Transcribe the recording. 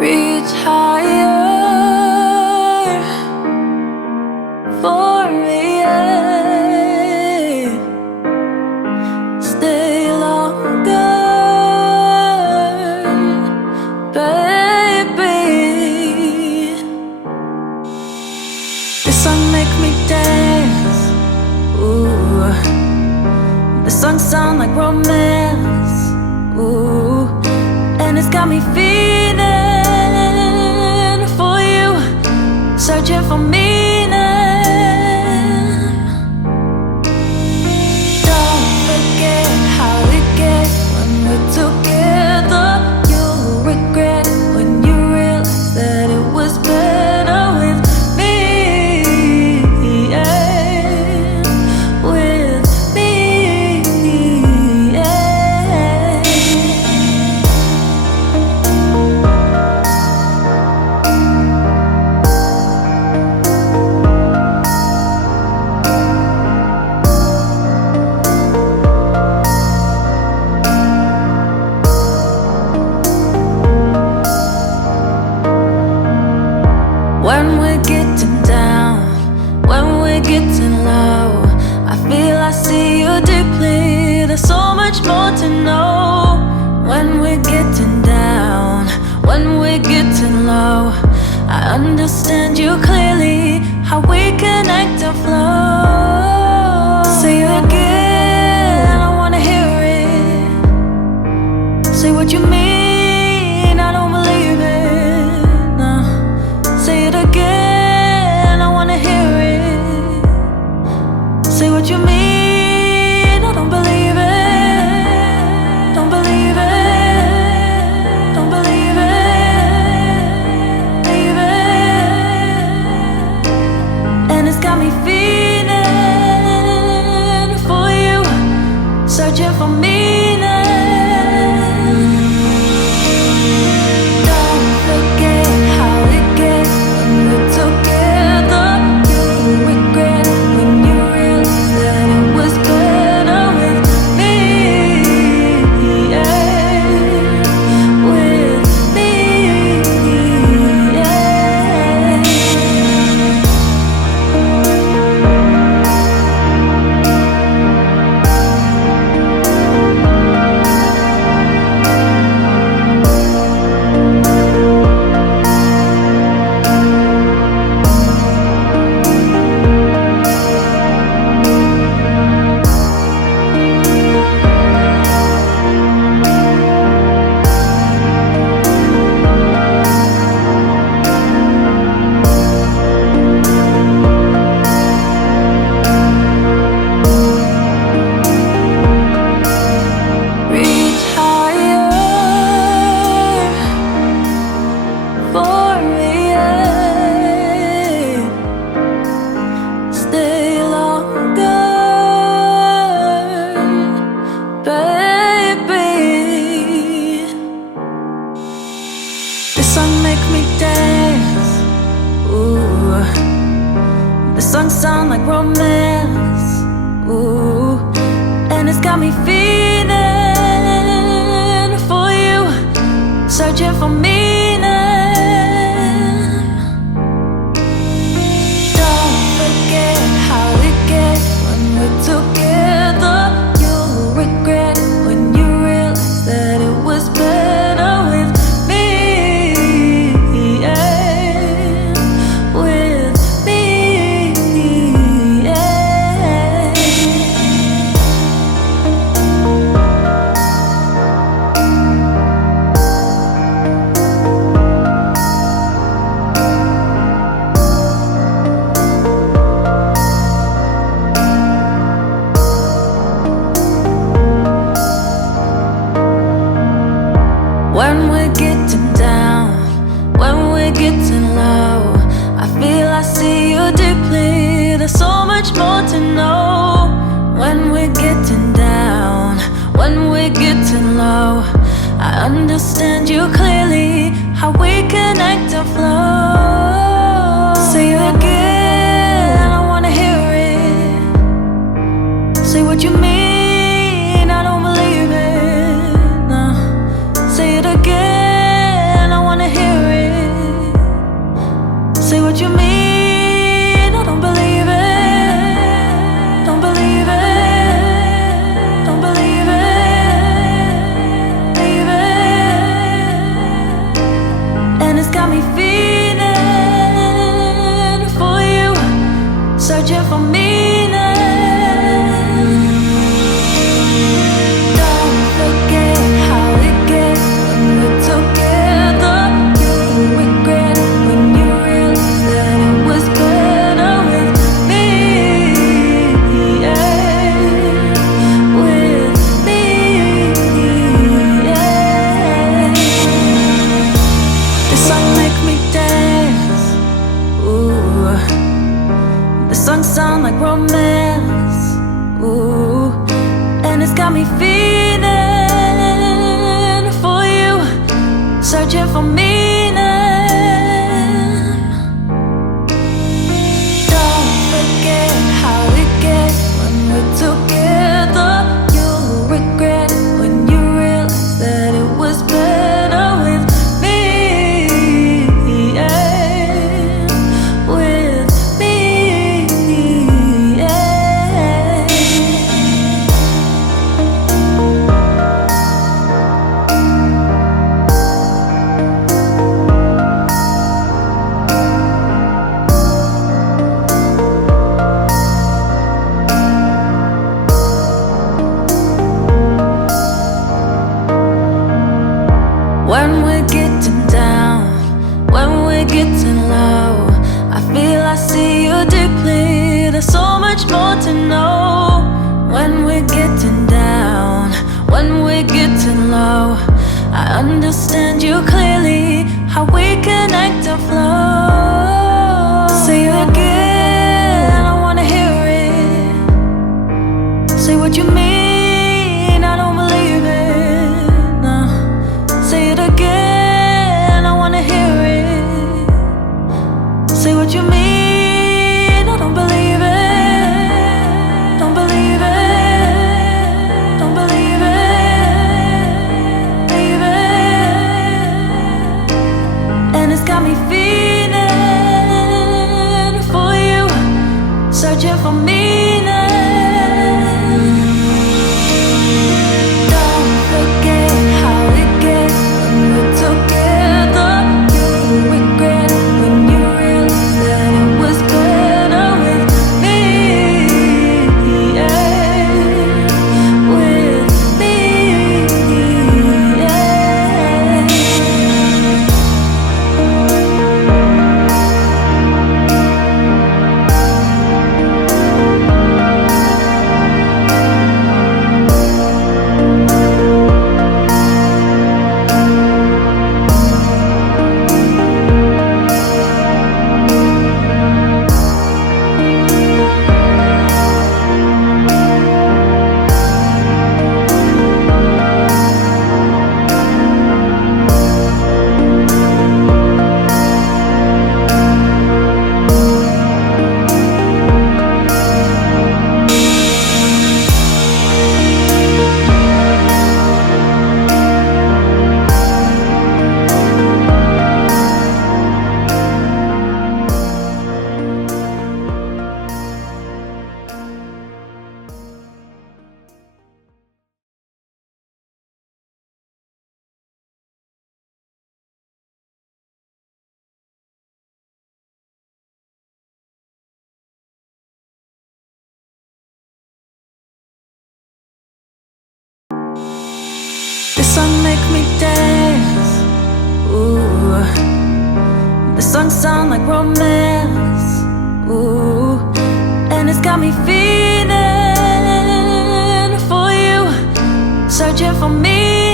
Reach higher for me, yeah. Stay longer, baby. This song make me dance, ooh. The song sound like romance, ooh. And it's got me feeling for you, searching for meaning. Don't forget how we get when we're together. You'll regret when you realize that it was better with me, yeah. With me, yeah. When we're getting down, when we're getting low, I feel I see you deeply, there's so much more to know. When we're getting down, when we're getting low, I understand you clearly, how we connect and flow. Say it again, I wanna hear it. Say what you mean, I don't believe it, no. Say it again, I wanna hear it. Say what you mean, I don't believe it. Don't believe it. Don't believe it. Believe it. And it's got me feeling for you, searching for meaning. Don't forget how we get when we're together. You'll regret when you realize that it was better with me, yeah. With me, yeah. Reach higher for me, yeah. Stay longer, baby. This song make me dance, ooh. The song sound like romance, ooh. And it's got me feeling for you, searching for meaning. Don't forget how we get when we're together. You'll regret when you realize that it was better with me, yeah. With me, yeah. When we're getting down, when we're getting low, I feel I see you deeply, there's so much more to know. When we're getting down, when we're getting low, I understand you clearly, how we connect and flow. Say it again, I wanna hear it. Say what you mean, I don't believe it, no. Say it again, I wanna hear it. like romance. Ooh, and it's got me feeling for you, searching for meaning. Don't forget how we get when we're together. You'll regret when you realize that it was better with me. Yeah, with me. Yeah. When we're getting down, when we're getting low, I feel I see you deeply, there's so much more to know. When we're getting down, when we're getting low, I understand you clearly, how we connect and flow. Say it again, I wanna hear it. Say what you mean, I don't believe it. No. Say it again, I wanna hear it. Say what you mean, I don't believe it. Don't believe it. Don't believe it. Believe it. And it's got me feeling for you, searching for meaning. Don't forget how we get when we're together. You regret when you realize that it was better with me. Yeah, with me. Yeah. The song make me dance. Ooh, the song sound like romance. Ooh, and it's got me feeling for you, searching for me.